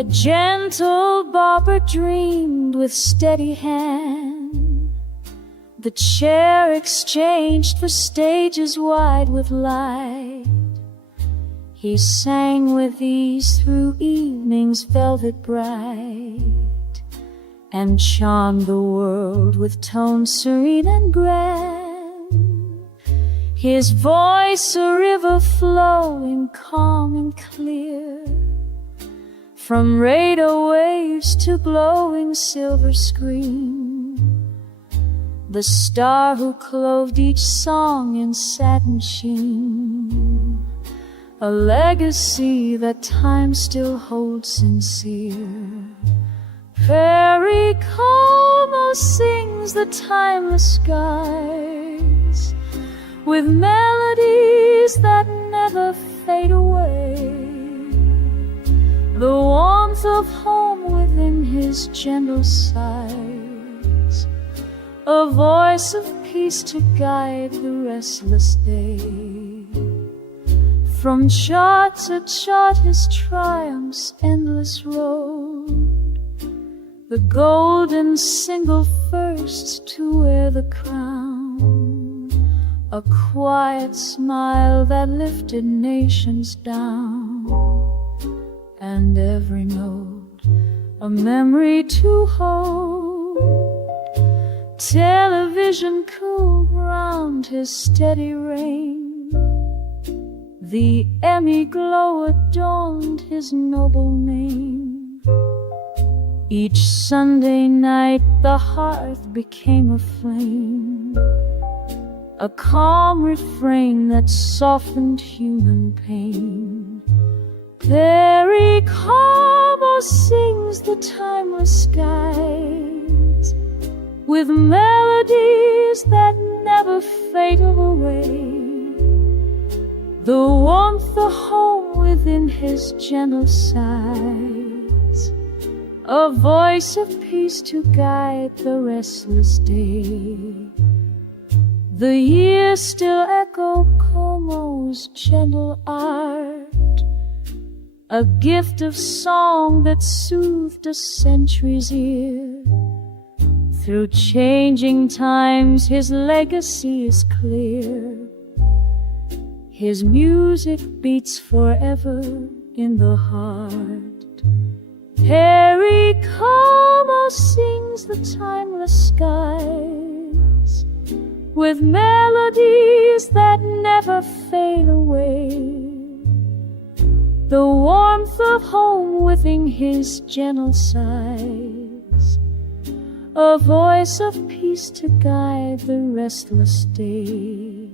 Where gentle barber dreamed with steady hand, the chair exchanged for stages wide with light. He sang with ease through evenings velvet bright, and charmed the world with tones serene and grand. His voice a river flowing calm and clear, from radar waves to glowing silver screen. The star who clothed each song in satin sheen, a legacy that time still holds sincere. Prairie Como sings the timeless skies, with melodies that never fade away. The warmth of home within his gentle sighs, a voice of peace to guide the restless day. From chart to chart his triumph's endless road, the golden single first to wear the crown, a quiet smile that lifted nations down, and every note a memory to hold. Television cooled round his steady reign, the Emmy glow adorned his noble name. Each Sunday night the hearth became a flame, a calm refrain that softened human pain. Prairie Como sings the timeless skies, with melodies that never fade away. The warmth of home within his gentle sighs, a voice of peace to guide the restless day. The years still echo Como's gentle art, a gift of song that soothed a century's ear. Through changing times his legacy is clear, his music beats forever in the heart. Prairie Como sings the timeless skies, with melodies that never fade away. The warmth of home within his gentle sighs, a voice of peace to guide the restless day.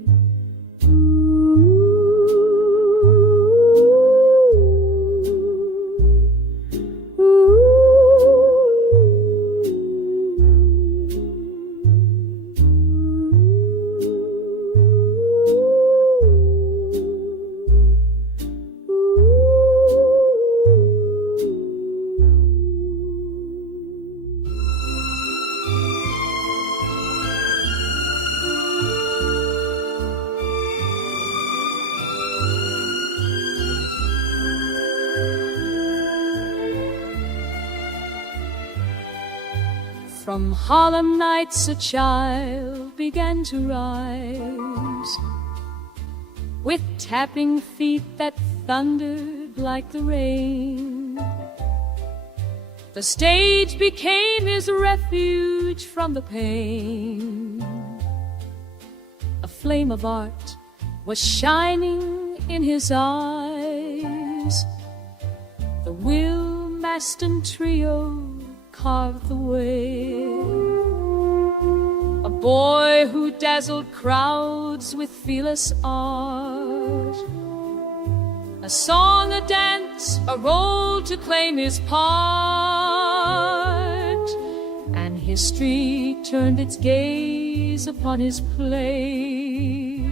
From Harlem nights a child began to rise, with tapping feet that thundered like the rain. The stage became his refuge from the pain. A flame of art was shining in his eyes. The Will Maston Trio carved the way, a boy who dazzled crowds with fearless art. A song, a dance, a role to claim his part, and history turned its gaze upon his play.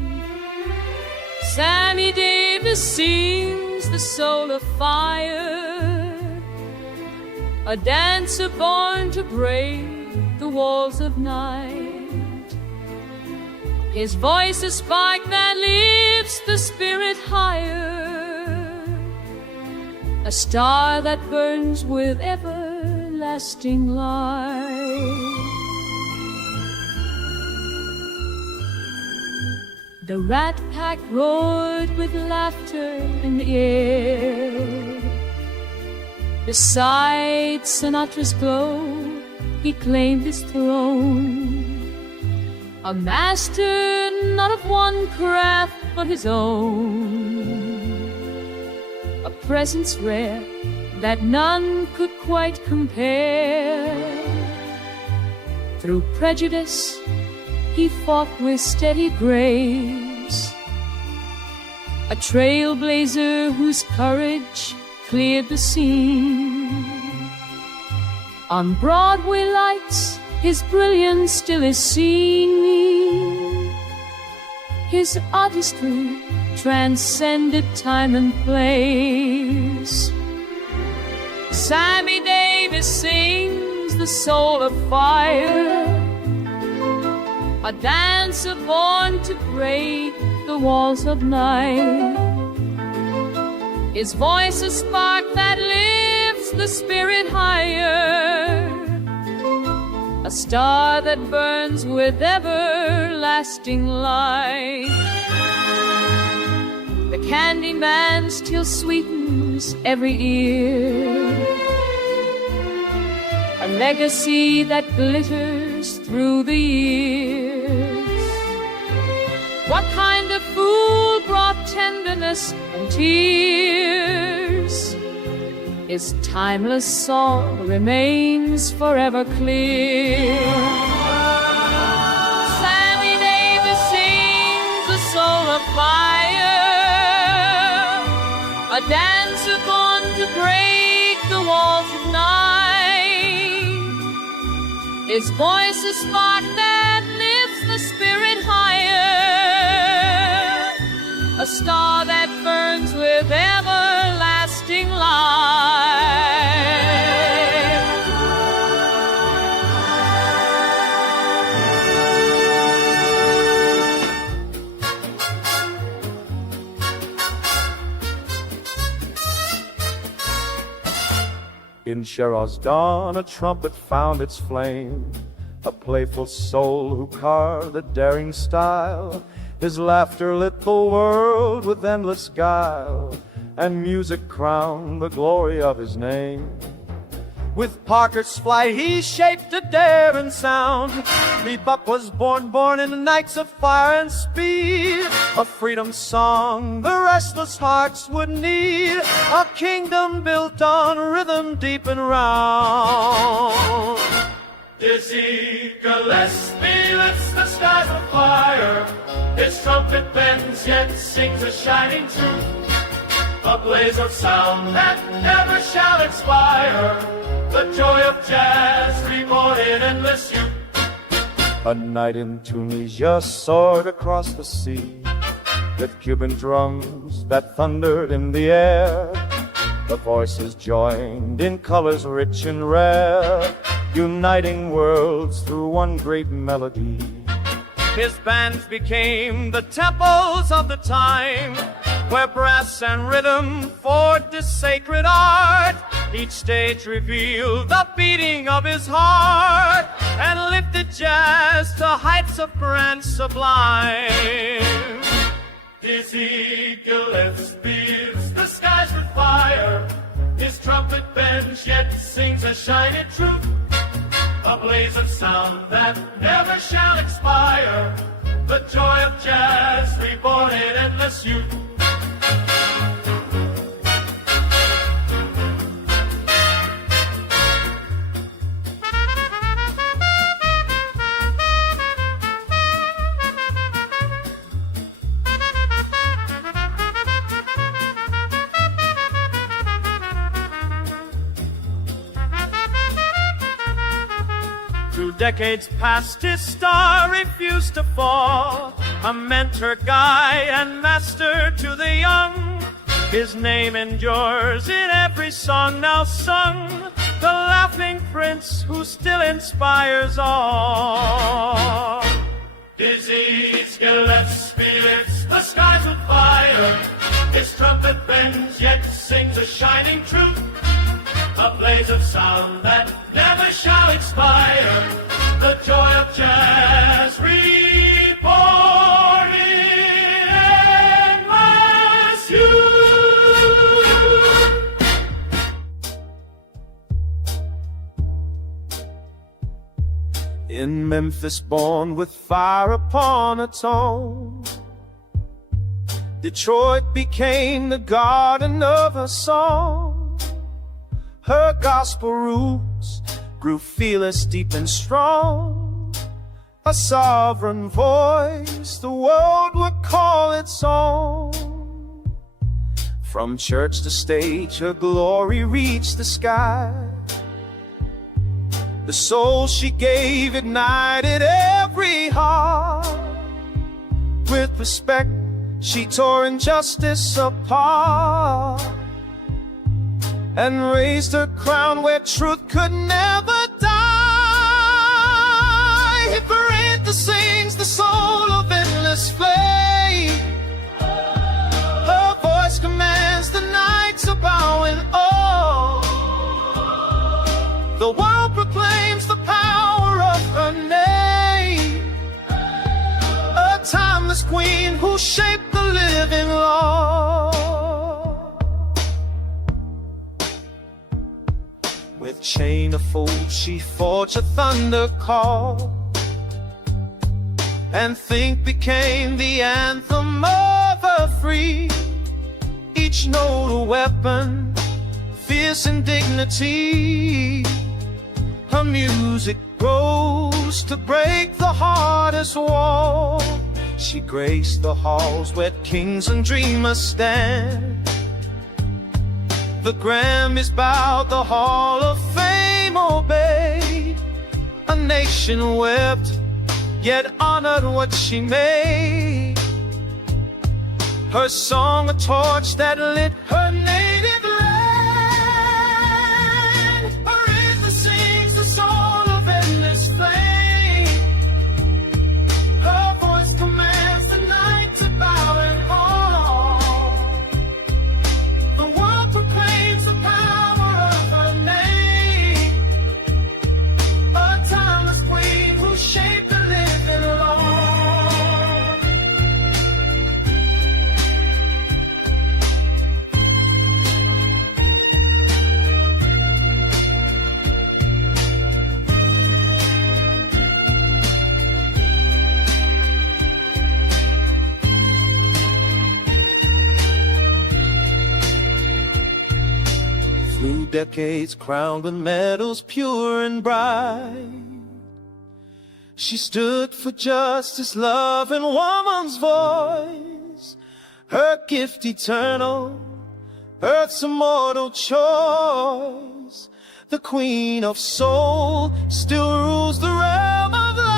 Sammy Davis sings the soul of fire, a dancer born to break the walls of night. His voice a spark that lifts the spirit higher, a star that burns with everlasting light. The Rat Pack roared with laughter in the air. Beside Sinatra's glow, he claimed his throne, a master not of one craft but his own, a presence rare that none could quite compare. Through prejudice he fought with steady grace, a trailblazer whose courage cleared the scene. On Broadway lights his brilliance still is seen. His artistry transcended time and place. Sammy Davis sings the soul of fire, a dancer born to break the walls of night. His voice a spark that lifts the spirit higher, a star that burns with everlasting light. The candy man still sweetens every ear, a legacy that glitters through the years. What kind of fool brought tenderness and tears? His timeless song remains forever clear. Sammy Davis sings the soul of fire, a dancer born to break the walls of night. His voice a spark that lifts the spirit higher, a star that burns with everlasting light. In Sherrod's dawn, a trumpet found its flame, a playful soul who carved a daring style. His laughter lit the world with endless guile, and music crowned the glory of his name. With Parker's flight he shaped a daring sound. Bebop was born in the nights of fire and speed, a freedom song the restless hearts would need, a kingdom built on rhythm deep and round. Dizzy Gillespie lifts the skies of fire, his trumpet bends yet sings a shining truth, a blaze of sound that never shall expire, the joy of jazz reborn in endless youth. A night in Tunisia soared across the sea, with Cuban drums that thundered in the air. The voices joined in colors rich and rare, uniting worlds through one great melody. His bands became the temples of the time, where brass and rhythm forged this sacred art. Each stage revealed the beating of his heart, and lifted jazz to heights of grand sublime. Dizzy Gillespie lifts the skies with fire, his trumpet bends yet sings a shining truth, a blaze of sound that never shall expire, the joy of jazz reborn in endless youth. Through decades past his star refused to fall, a mentor, guide, and master to the young. His name endures in every song now sung, the laughing prince who still inspires all. Dizzy Gillespie lifts the skies with fire, his trumpet bends, yet sings a shining truth, a blaze of sound that never shall expire, the joy of jazz reborn in endless youth. In Memphis, born with fire upon its own, Detroit became the garden of her song. Her gospel roots grew fearless, deep and strong, a sovereign voice the world would call its own. From church to stage, her glory reached the sky. The soul she gave ignited every heart. With respect, she tore injustice apart and raised her crown where truth could never die. If Aretha sings the soul of endless flame, her voice commands the night to bow in awe. The world proclaims the power of her name, a timeless queen who shaped the living law. With chain of fold she forged a thunder call, and think became the anthem of her free. Each note a weapon, fierce in dignity. Her music rose to break the hardest wall. She graced the halls where kings and dreamers stand. The Grammys bowed, the Hall of Fame obeyed. A nation wept, yet honored what she made. Her song a torch that lit her native land. Aretha sings the soul of endless flame. Her voice commands the night to bow in awe. The world proclaims the power of her name, a timeless queen who shaped the living law. Through decades crowned with medals pure and bright, she stood for justice, love, and woman's voice. Her gift eternal, earth's immortal choice. The queen of soul still rules the realm of light.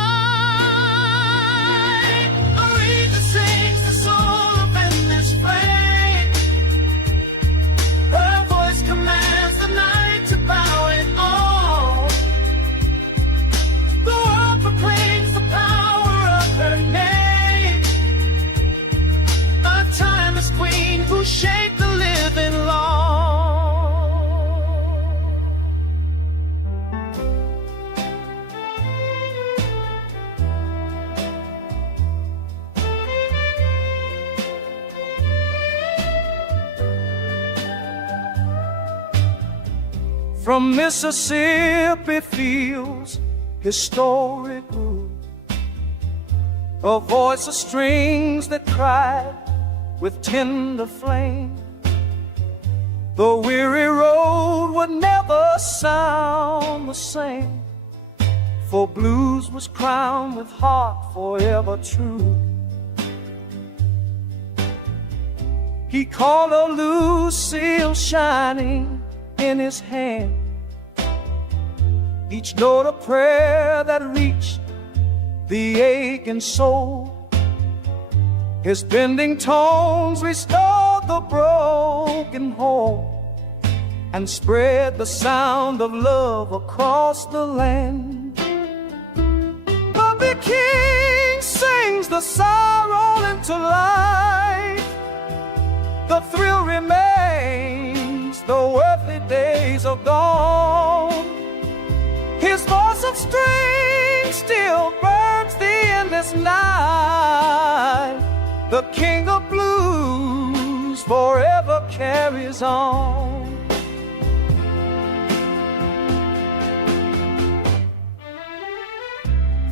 Aretha sings the soul of endless flame. Her voice commands the night to bow in awe. The world proclaims the power of her name, a timeless queen who shaped the living law. From Mississippi fields, historic roots, a voice of strings that cried with tender flame. The weary road would never sound the same, for blues was crowned with heart forever true. He called a Lucille shining in his hand, each note a prayer that reached the aching soul. His bending tones restored the broken home and spread the sound of love across the land. But the king sings the sorrow into life, the thrill are gone. His voice of strength still burns the endless night. The king of blues forever carries on.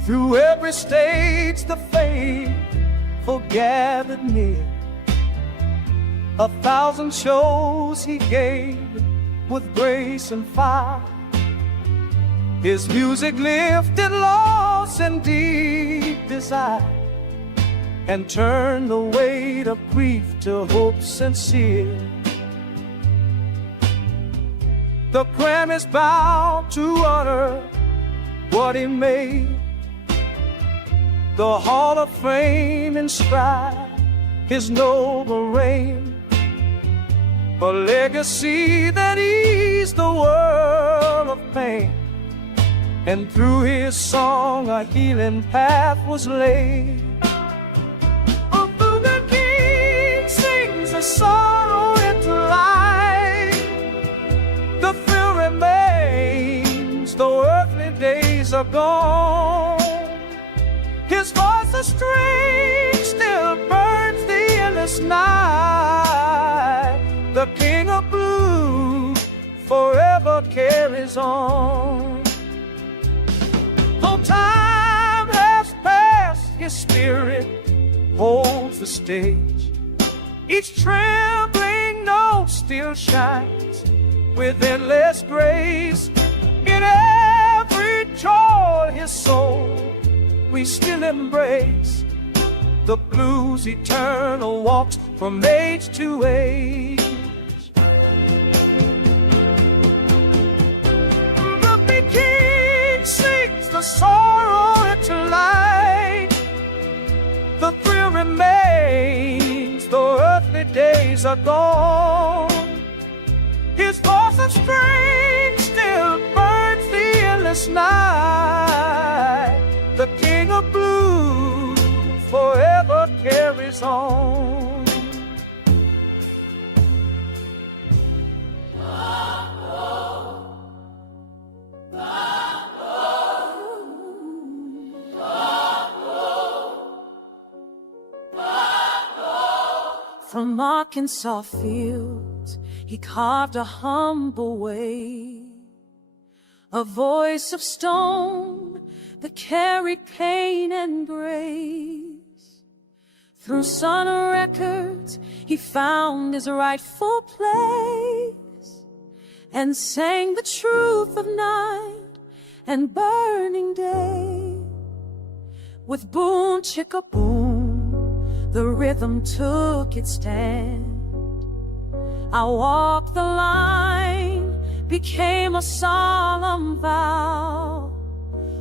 Through every stage the faithful gathered near. 1,000 shows he gave with grace and fire. His music lifted loss and deep desire, and turned the weight of grief to hope sincere. The Grammys bowed to honor what he made. The Hall of Fame inscribed his noble reign. A legacy that eased the world of pain, and through his song a healing path was laid. Although the king sings a sorrow into life, the thrill remains though earthly days are gone. His voice of strength still burns the endless night. The king of blues forever carries on. Though time has passed, his spirit holds the stage. Each trembling note still shines with endless grace. In every joy his soul we still embrace. The blues eternal walks from age to age. The king sings the sorrow into light. The thrill remains though earthly days are gone. His voice of strength still burns the endless night. The king of blues forever carries on. From Arkansas fields he carved a humble way, a voice of stone that carried pain and grace. Through Sun Records he found his rightful place, and sang the truth of night and burning day. With boom chicka boom the rhythm took its stand. I walked the line, became a solemn vow,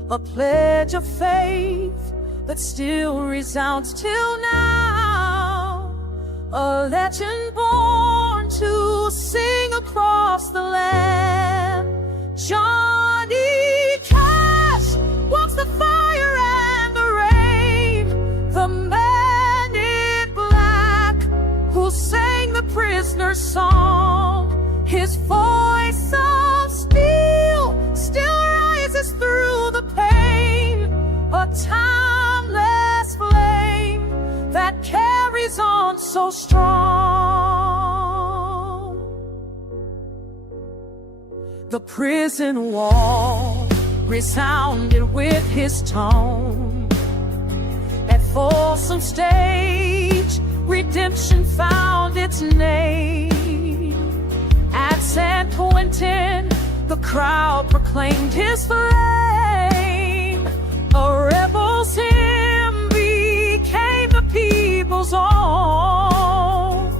a pledge of faith that still resounds till now. A legend born to sing across the land. Jhonny Cash walks the fire and the rain, the man in black who sang the prisoner's song. His voice of steel still rises through the pain, a timeless flame that carries on so strong. The prison wall resounded with his tone. At Folsom Stage, redemption found its name. At San Quentin, the crowd proclaimed his flame. A rebel's hymn became the people's own.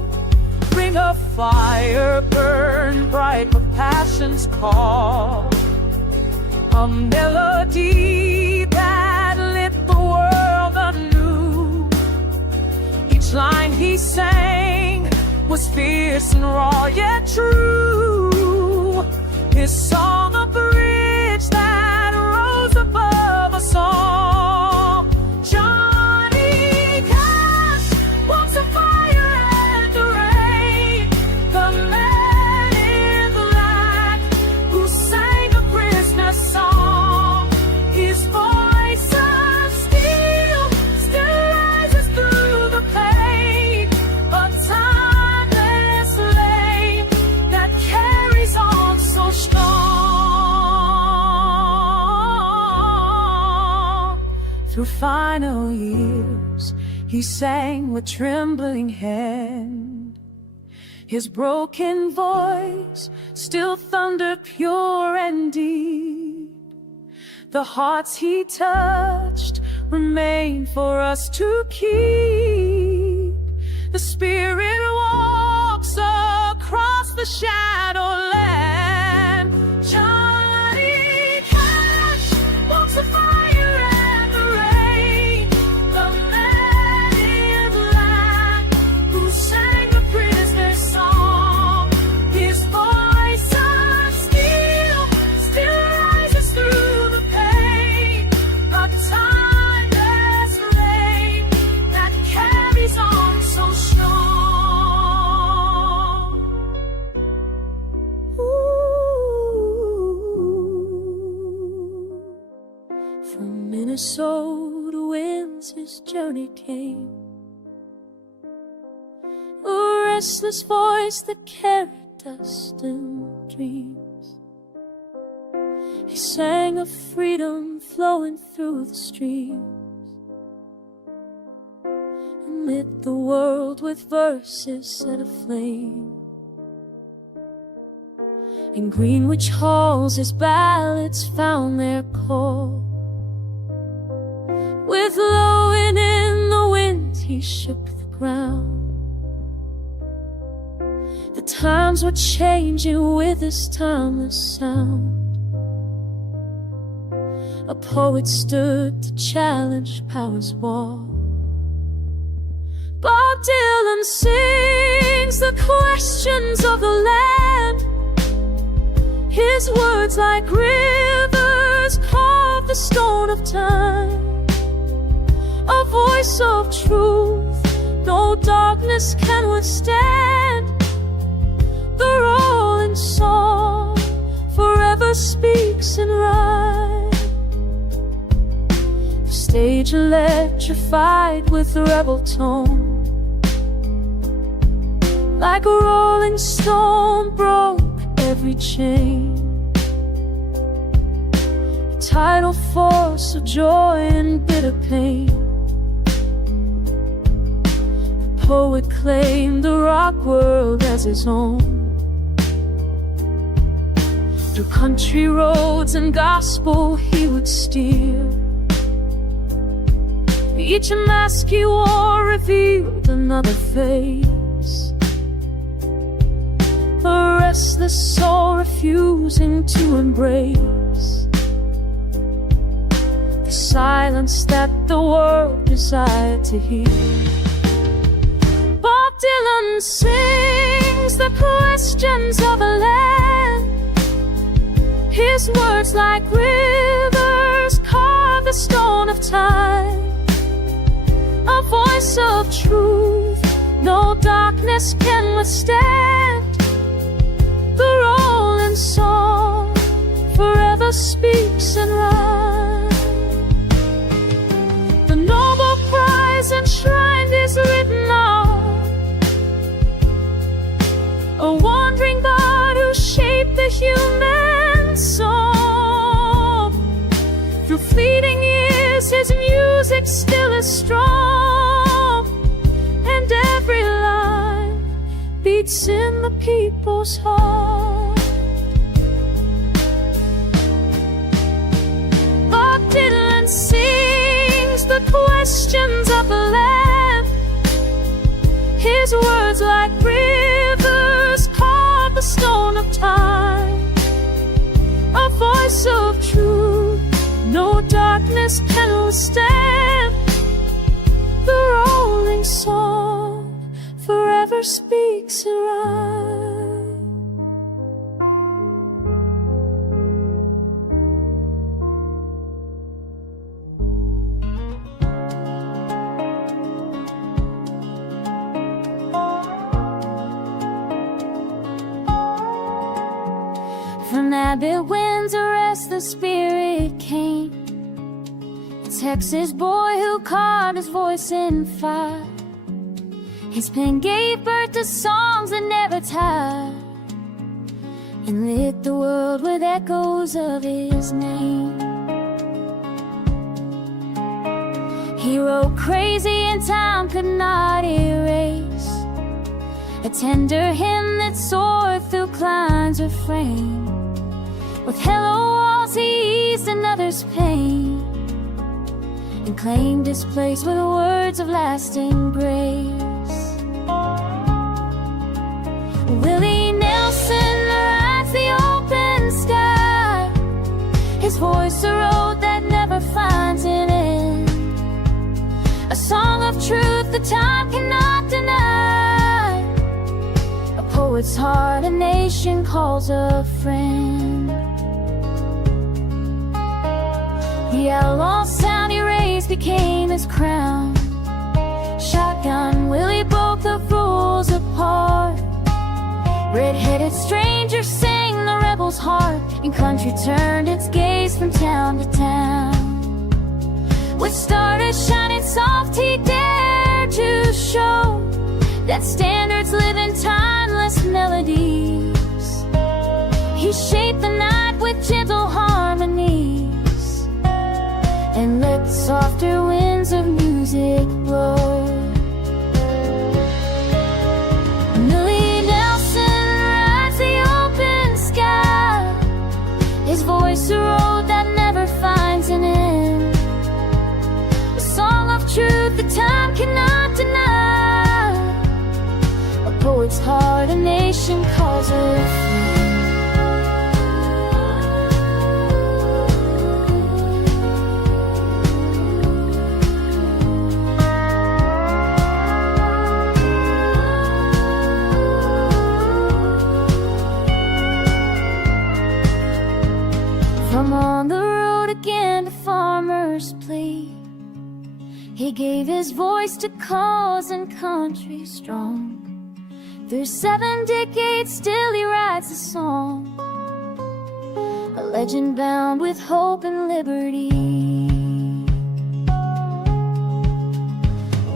Ring of fire burned bright with passion's call, a melody that lit the world anew. Each line he sang was fierce and raw yet true. His song a bridge that rose above us all. Jhonny Cash walks the fire and the rain, the man in black final years, he sang with trembling hand. His broken voice still thundered pure and deep. The hearts he touched remain for us to keep. The Spirit walks across the shadowland. Jhonny Cash walks the fire and the rain. The man in black who sang a prisoner's song. His voice of steel still rises through the pain. A timeless flame that carries on so strong. Ooh. From Minnesota winds his journey came, a restless voice that carried dust and dreams. He sang of freedom flowing through the streams, amid the world with verses set aflame. In Greenwich halls his ballads found their call. With lowing in the wind he shook the ground. The times were changing with his timeless sound. A poet stood to challenge power's wall. Bob Dylan sings the questions of the land. His words like rivers carve the stone of time. A voice of truth no darkness can withstand. The rolling song forever speaks in rhyme. The stage electrified with rebel tone, like a rolling stone broke every chain. A tidal force of joy and bitter pain. The poet claimed the rock world as his own. Through country roads and gospel he would steer. Each mask he wore revealed another face. A restless soul refusing to embrace the silence that the world desired to hear. Bob Dylan sings the questions of a land. His words like rivers carve the stone of time. A voice of truth no darkness can withstand. The rolling song forever speaks in rhyme. The noble prize enshrined is written on a wandering God who shaped the human soul. Through fleeting years his music still is strong, and every line beats in the people's heart. Bob Dylan sings the questions of the land. His words like rivers carve the stone of time. A voice of truth no darkness can withstand. The rolling song forever speaks in rhyme. From Abbey winds a restless spirit came, a Texas boy who carved his voice in fire. His pen gave birth to songs that never tired, and lit the world with echoes of his name. He wrote crazy and time could not erase a tender hymn that soared through Klein's refrain. With hello walls he eased another's pain and claimed his place with words of lasting grace. Willie Nelson rides the open sky, his voice a road that never finds an end, a song of truth the time cannot deny, a poet's heart a nation calls a friend. The outlaw sound he raised became his crown. Shotgun Willie broke the rules apart. Red-headed strangers sang the rebel's heart, and country turned its gaze from town to town. With stardust shining soft, he dared to show that standards live in timeless melodies. He shaped the night with gentle harmonies and let softer winds of music blow. His voice a road that never finds an end, a song of truth that time cannot deny, a poet's heart a nation calls a friend. From on the road again to farmer's plea, he gave his voice to cause and country strong. Through 7 decades still he writes a song, a legend bound with hope and liberty.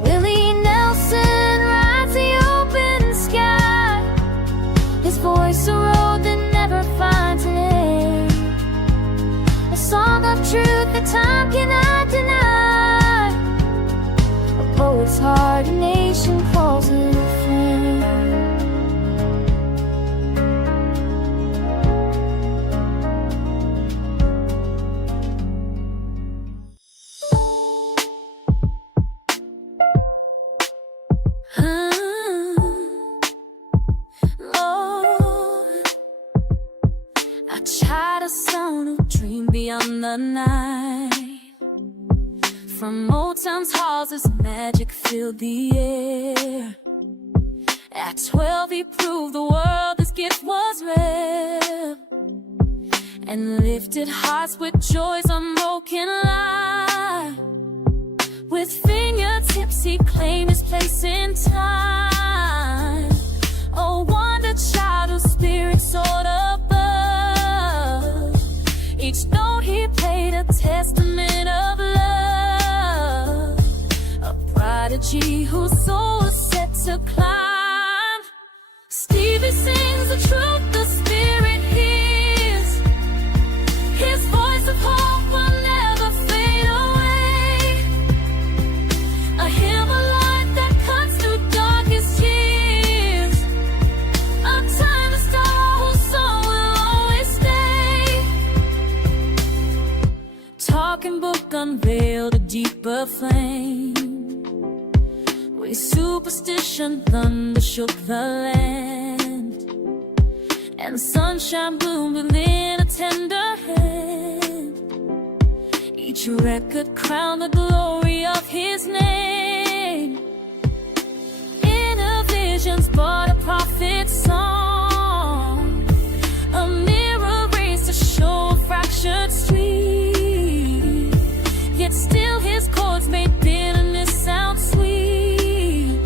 Willie Nelson rides the open sky, his voice a road that never finds an end, a song of truth that time cannot deny, a poet's heart a nation calls a friend. I tried a song to dream beyond the night. From old time's halls, this magic filled the air. At 12, he proved the world this gift was rare, and lifted hearts with joy's unbroken lie. With fingertips, he claimed his place in time. A wonder child whose spirit soared above. Each note he played a testament of love, a prodigy whose soul was set to climb. Stevie sings the truth the spirit hears. His voice of hope will never fade away, a hymn of light that cuts through darkest years, a timeless star whose song will always stay. Talking book unveiled a deeper flame. With superstition, thunder shook the land, and sunshine bloomed within a tender hand. Each record crowned the glory of his name. Inner visions brought a prophet's song, a mirror raised to show a fractured street. Yet still his chords made bitterness sound sweet,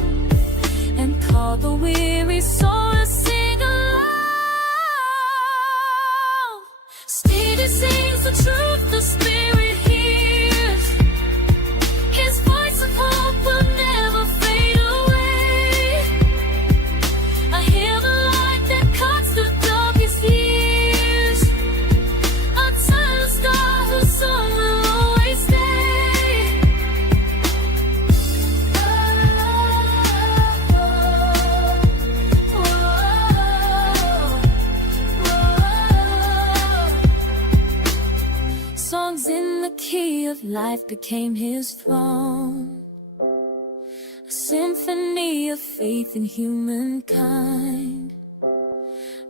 and called the weary soul to sing along. Stevie sings the truth the spirit hears. His voice of hope will never fade away, a hymn of light that cuts through darkest years, a timeless star whose song will always stay. life became his throne. A symphony of faith in humankind.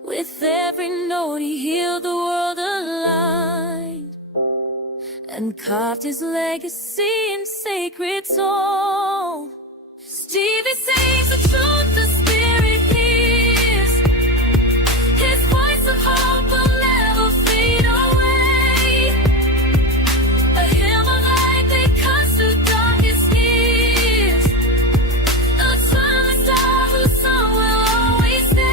With every note he healed the world aligned, and carved his legacy in sacred soul. Stevie sings the truth the spirit hears. His voice of hope will never fade away. A hymn of light that cuts through darkest years. A timeless star whose song will always stay.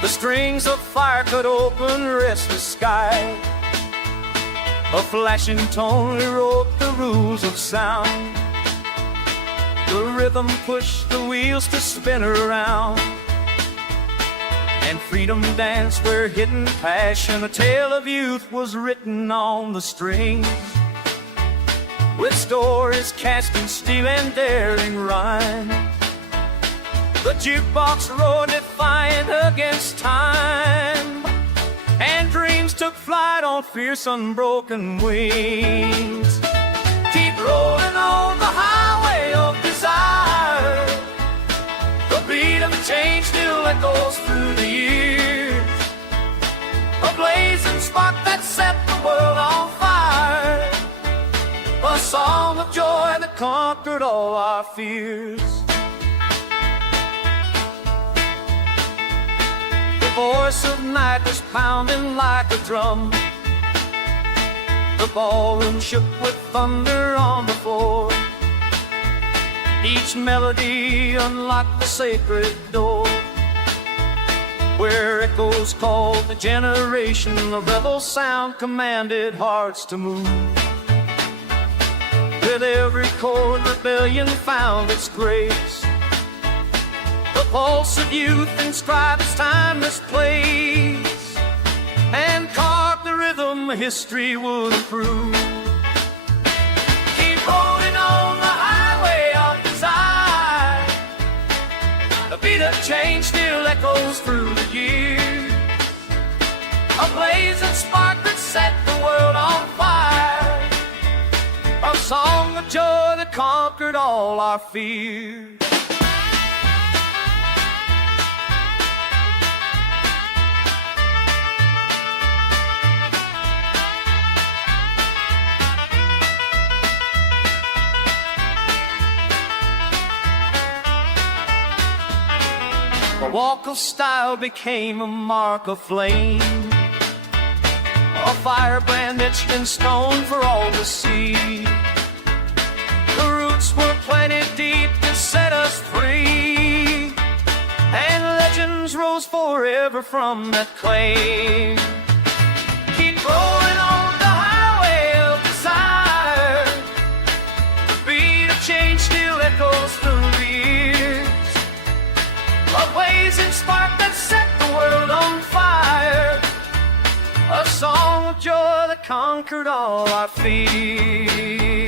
The strings of fire could open restless sky. A flashing tone rewrote the rules of sound. The rhythm pushed the wheels to spin around, and freedom danced where hidden passion, a tale of youth, was written on the strings. With stories cast in steel and daring rhyme, the jukebox roared defiant against time, and dreams took flight on fierce unbroken wings. Keep rolling on the highway of desire. The beat of change still echoes through the years. A blazing spark that set the world on fire. A song of joy that conquered all our fears. The voice of night was pounding like a drum. The ballroom shook with thunder on the floor. Each melody unlocked the sacred door, where echoes called the generation. The rebel sound commanded hearts to move. With every chord, rebellion found its grace. The pulse of youth inscribed its timeless place, and carved the rhythm history would approve. Keep rolling on the highway of desire. The beat of change still echoes through the years. A blazing spark that set the world on fire. A song of joy that conquered all our fears. A walk of style became a mark of flame, a firebrand etched in stone for all to see. The roots were planted deep to set us free, and legends rose forever from that claim. Keep rolling on the highway of desire. The beat of change still echoes through the years. A blazing spark that set the world on fire. A song of joy that conquered all our fears.